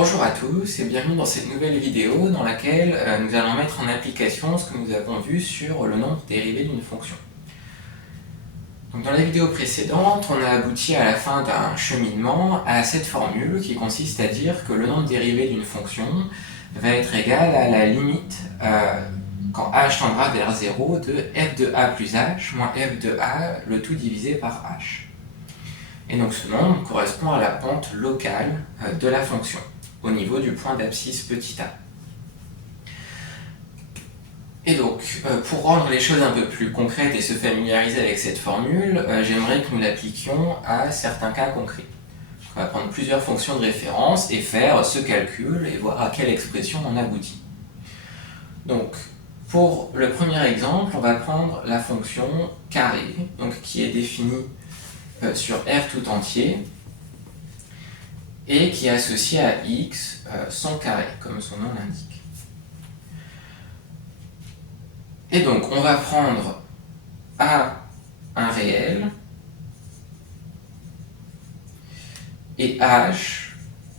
Bonjour à tous et bienvenue dans cette nouvelle vidéo dans laquelle nous allons mettre en application ce que nous avons vu sur le nombre dérivé d'une fonction. Donc, dans la vidéo précédente, on a abouti à la fin d'un cheminement à cette formule qui consiste à dire que le nombre dérivé d'une fonction va être égal à la limite quand h tendra vers 0 de f de a plus h moins f de a, le tout divisé par h. Et donc ce nombre correspond à la pente locale de la fonction, au niveau du point d'abscisse petit a. Et donc, pour rendre les choses un peu plus concrètes et se familiariser avec cette formule, j'aimerais que nous l'appliquions à certains cas concrets. On va prendre plusieurs fonctions de référence et faire ce calcul et voir à quelle expression on aboutit. Donc, pour le premier exemple, on va prendre la fonction carré, donc qui est définie sur R tout entier et qui est associé à x son carré, comme son nom l'indique. Et donc, on va prendre A un réel et H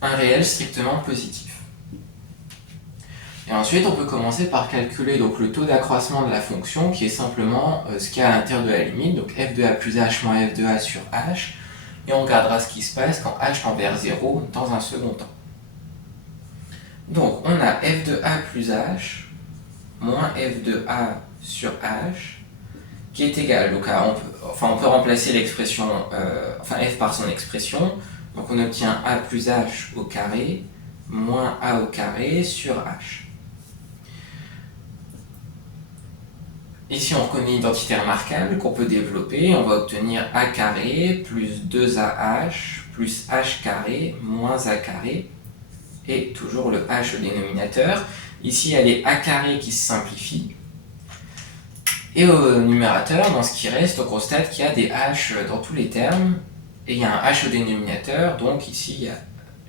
un réel strictement positif. Et ensuite, on peut commencer par calculer donc, le taux d'accroissement de la fonction, qui est simplement ce qu'il y a à l'intérieur de la limite, donc f de a plus h moins f de a sur h, et on regardera ce qui se passe quand h tend vers 0 dans un second temps. Donc, on a f de a plus h moins f de a sur h, qui est égal, donc on peut remplacer l'expression, f par son expression, donc on obtient a plus h au carré moins a au carré sur h. Ici, on reconnaît une identité remarquable qu'on peut développer. On va obtenir a carré plus 2ah plus h carré moins a carré, et toujours le h au dénominateur. Ici, il y a les a carré qui se simplifient. Et au numérateur, dans ce qui reste, on constate qu'il y a des h dans tous les termes, et il y a un h au dénominateur, donc ici, il y a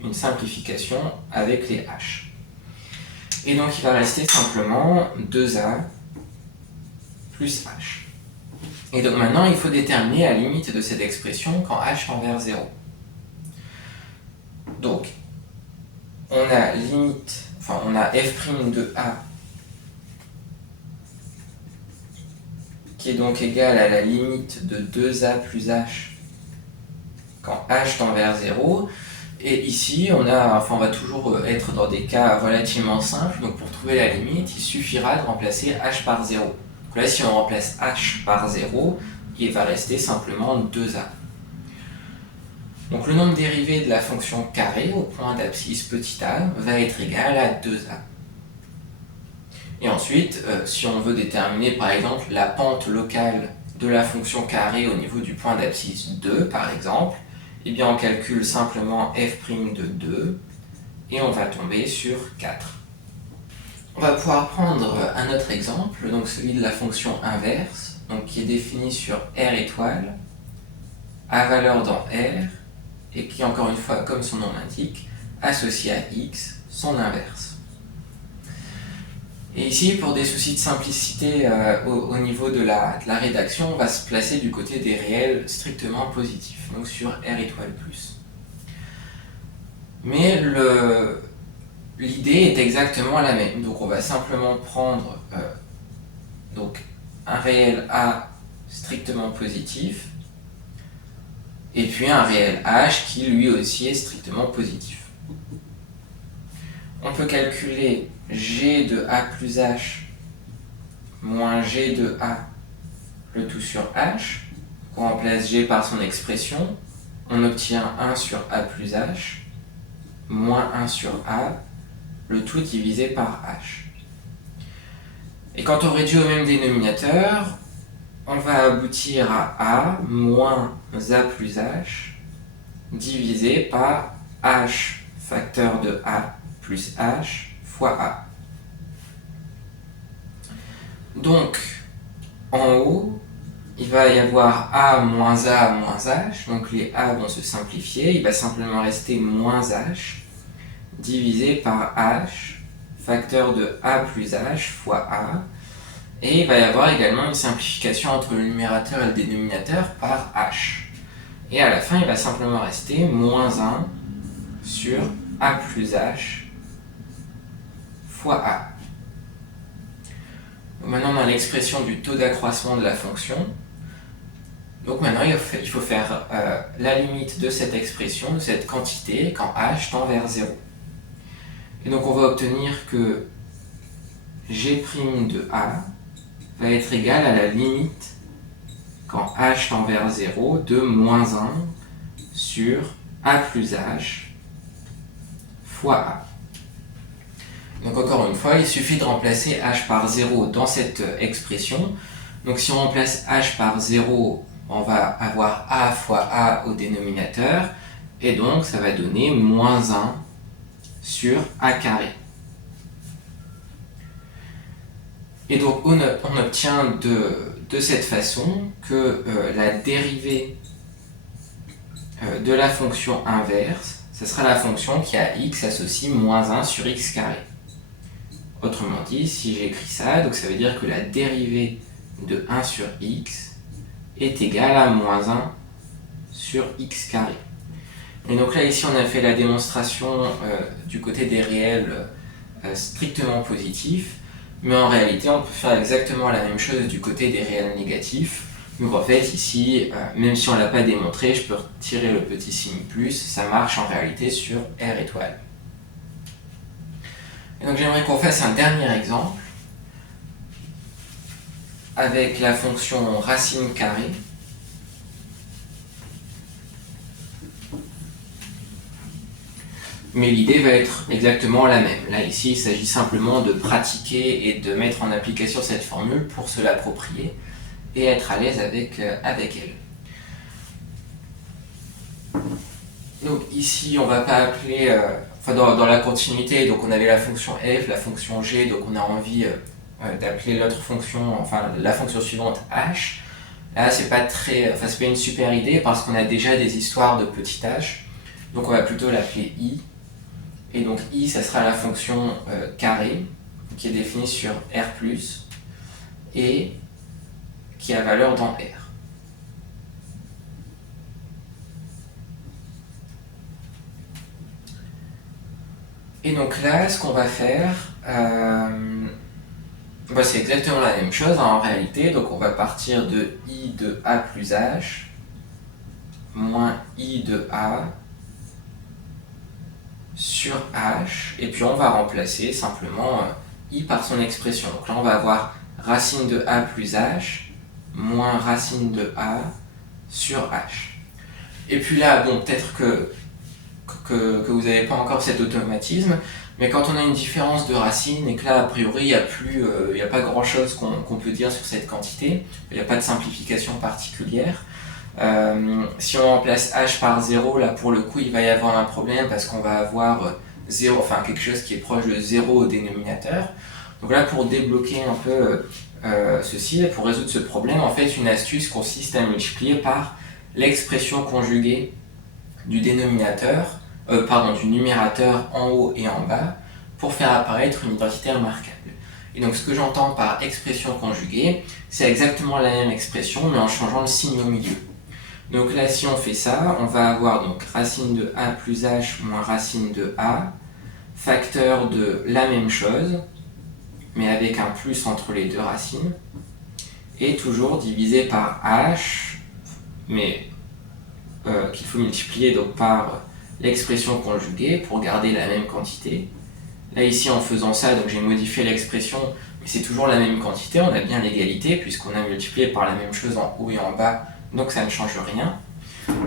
une simplification avec les h. Et donc, il va rester simplement 2a plus h. Et donc maintenant, il faut déterminer la limite de cette expression quand h tend vers 0. Donc, on a f' de a qui est donc égal à la limite de 2a plus h quand h tend vers 0. Et ici, on va toujours être dans des cas relativement simples. Donc pour trouver la limite, il suffira de remplacer h par 0. Donc là, si on remplace h par 0, il va rester simplement 2a. Donc le nombre dérivé de la fonction carré au point d'abscisse petit a va être égal à 2a. Et ensuite, si on veut déterminer par exemple la pente locale de la fonction carré au niveau du point d'abscisse 2 par exemple, eh bien on calcule simplement f' de 2 et on va tomber sur 4. On va pouvoir prendre un autre exemple, donc celui de la fonction inverse, donc qui est définie sur R étoile, à valeur dans R, et qui, encore une fois, comme son nom l'indique, associe à x son inverse. Et ici, pour des soucis de simplicité au niveau de la rédaction, on va se placer du côté des réels strictement positifs, donc sur R étoile plus. Mais l'idée est exactement la même, donc on va simplement prendre donc un réel a strictement positif, et puis un réel h qui lui aussi est strictement positif. On peut calculer g de a plus h moins g de a, le tout sur h. On remplace g par son expression, on obtient 1 sur a plus h moins 1 sur a, le tout divisé par h. Et quand on réduit au même dénominateur, on va aboutir à a moins a plus h divisé par h facteur de a plus h fois a. Donc, en haut, il va y avoir a moins h, donc les a vont se simplifier, il va simplement rester moins h divisé par h facteur de a plus h fois a, et il va y avoir également une simplification entre le numérateur et le dénominateur par h. Et à la fin, il va simplement rester moins 1 sur a plus h fois a. Donc maintenant, on a l'expression du taux d'accroissement de la fonction. Donc maintenant, il faut faire la limite de cette expression, de cette quantité, quand h tend vers 0. Et donc on va obtenir que g' de a va être égal à la limite, quand h tend vers 0, de moins 1 sur a plus h fois a. Donc encore une fois, il suffit de remplacer h par 0 dans cette expression. Donc si on remplace h par 0, on va avoir a fois a au dénominateur, et donc ça va donner moins 1 sur a carré. Et donc on obtient de cette façon que la dérivée de la fonction inverse, ce sera la fonction qui a x associe moins 1 sur x carré. Autrement dit, si j'écris ça, donc ça veut dire que la dérivée de 1 sur x est égale à moins 1 sur x carré. Et donc là, ici, on a fait la démonstration du côté des réels strictement positifs, mais en réalité, on peut faire exactement la même chose du côté des réels négatifs. Donc en fait, ici, même si on ne l'a pas démontré, je peux retirer le petit signe plus, ça marche en réalité sur R étoile. Et donc j'aimerais qu'on fasse un dernier exemple avec la fonction racine carrée. Mais l'idée va être exactement la même. Là, ici, il s'agit simplement de pratiquer et de mettre en application cette formule pour se l'approprier et être à l'aise avec elle. Donc ici, on ne va pas appeler, dans la continuité, donc on avait la fonction f, la fonction g, donc on a envie d'appeler l'autre fonction, enfin la fonction suivante h. Là, c'est pas une super idée parce qu'on a déjà des histoires de petit h, donc on va plutôt l'appeler i. Et donc i, ça sera la fonction carrée, qui est définie sur R+, et qui a valeur dans R. Et donc là, ce qu'on va faire, c'est exactement la même chose en réalité. Donc on va partir de i de a plus h moins i de a sur h, et puis on va remplacer simplement i par son expression. Donc là, on va avoir racine de a plus h moins racine de a sur h. Et puis là, bon, peut-être que vous n'avez pas encore cet automatisme, mais quand on a une différence de racine et que là, a priori, il n'y a pas grand-chose qu'on peut dire sur cette quantité, il n'y a pas de simplification particulière. Si on remplace h par 0, là pour le coup, il va y avoir un problème parce qu'on va avoir 0, enfin quelque chose qui est proche de 0 au dénominateur. Donc là, pour débloquer un peu ceci, pour résoudre ce problème, en fait, une astuce consiste à multiplier par l'expression conjuguée du du numérateur en haut et en bas pour faire apparaître une identité remarquable. Et donc ce que j'entends par expression conjuguée, c'est exactement la même expression mais en changeant le signe au milieu. Donc là, si on fait ça, on va avoir donc racine de a plus h moins racine de a, facteur de la même chose, mais avec un plus entre les deux racines, et toujours divisé par h, mais qu'il faut multiplier donc par l'expression conjuguée pour garder la même quantité. Là ici, en faisant ça, donc j'ai modifié l'expression, mais c'est toujours la même quantité, on a bien l'égalité puisqu'on a multiplié par la même chose en haut et en bas, donc ça ne change rien.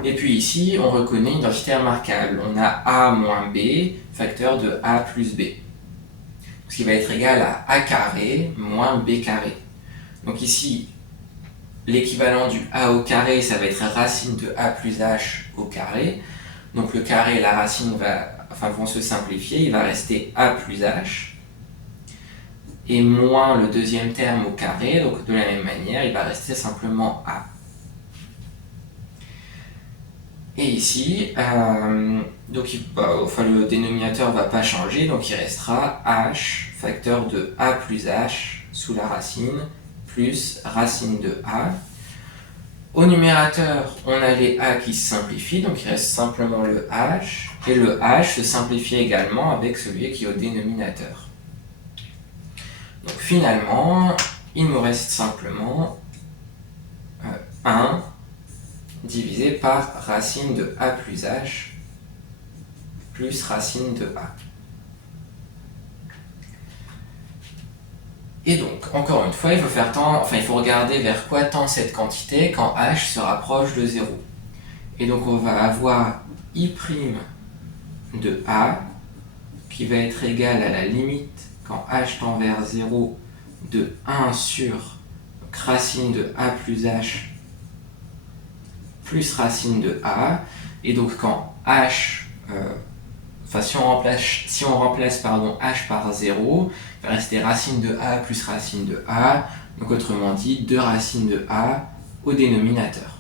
Et puis ici, on reconnaît une identité remarquable. On a a moins b, facteur de a plus b. Ce qui va être égal à a carré moins b carré. Donc ici, l'équivalent du a au carré, ça va être racine de a plus h au carré. Donc le carré et la racine vont se simplifier, il va rester a plus h. Et moins le deuxième terme au carré, donc de la même manière, il va rester simplement a. Et ici, le dénominateur ne va pas changer, donc il restera h, facteur de a plus h sous la racine, plus racine de a. Au numérateur, on a les a qui se simplifient, donc il reste simplement le h, et le h se simplifie également avec celui qui est au dénominateur. Donc finalement, il nous reste simplement 1 divisé par racine de a plus h plus racine de a. Et donc, encore une fois, il faut regarder vers quoi tend cette quantité quand h se rapproche de 0. Et donc on va avoir i' de a qui va être égal à la limite quand h tend vers 0 de 1 sur racine de a plus h plus racine de a. Et donc quand h, si on remplace h par 0, il va rester racine de a plus racine de a, donc autrement dit 2 racines de a au dénominateur.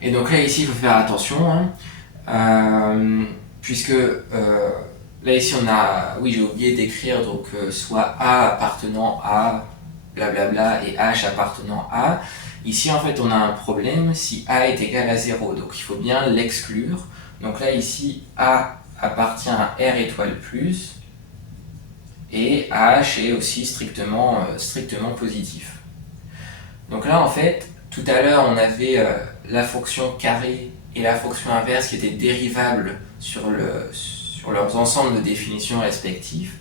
Et donc là ici il faut faire attention, puisque là ici on a, oui j'ai oublié d'écrire donc soit a appartenant à blablabla et h appartenant à. Ici en fait on a un problème si a est égal à 0, donc il faut bien l'exclure. Donc là ici a appartient à r étoile plus et h est aussi strictement positif. Donc là en fait tout à l'heure on avait la fonction carré et la fonction inverse qui étaient dérivables sur leurs ensembles de définitions respectifs.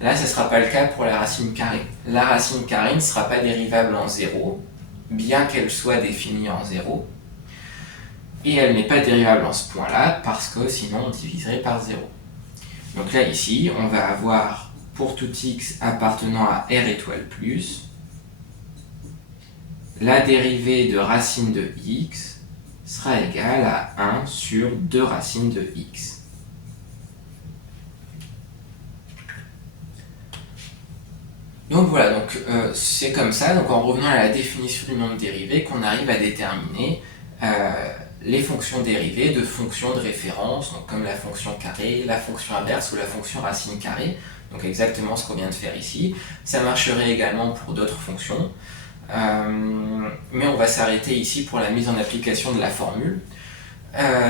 Là ce ne sera pas le cas pour la racine carrée. La racine carrée ne sera pas dérivable en 0, bien qu'elle soit définie en 0. Et elle n'est pas dérivable en ce point-là, parce que sinon on diviserait par 0. Donc là, ici, on va avoir, pour tout x appartenant à r étoile plus, la dérivée de racine de x sera égale à 1 sur 2 racines de x. Donc voilà, c'est comme ça, donc en revenant à la définition du nombre dérivé, qu'on arrive à déterminer les fonctions dérivées de fonctions de référence, donc comme la fonction carrée, la fonction inverse ou la fonction racine carrée, donc exactement ce qu'on vient de faire ici. Ça marcherait également pour d'autres fonctions, mais on va s'arrêter ici pour la mise en application de la formule.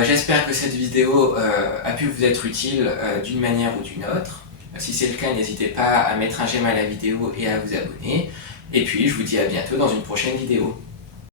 J'espère que cette vidéo a pu vous être utile d'une manière ou d'une autre. Si c'est le cas, n'hésitez pas à mettre un j'aime à la vidéo et à vous abonner. Et puis, je vous dis à bientôt dans une prochaine vidéo.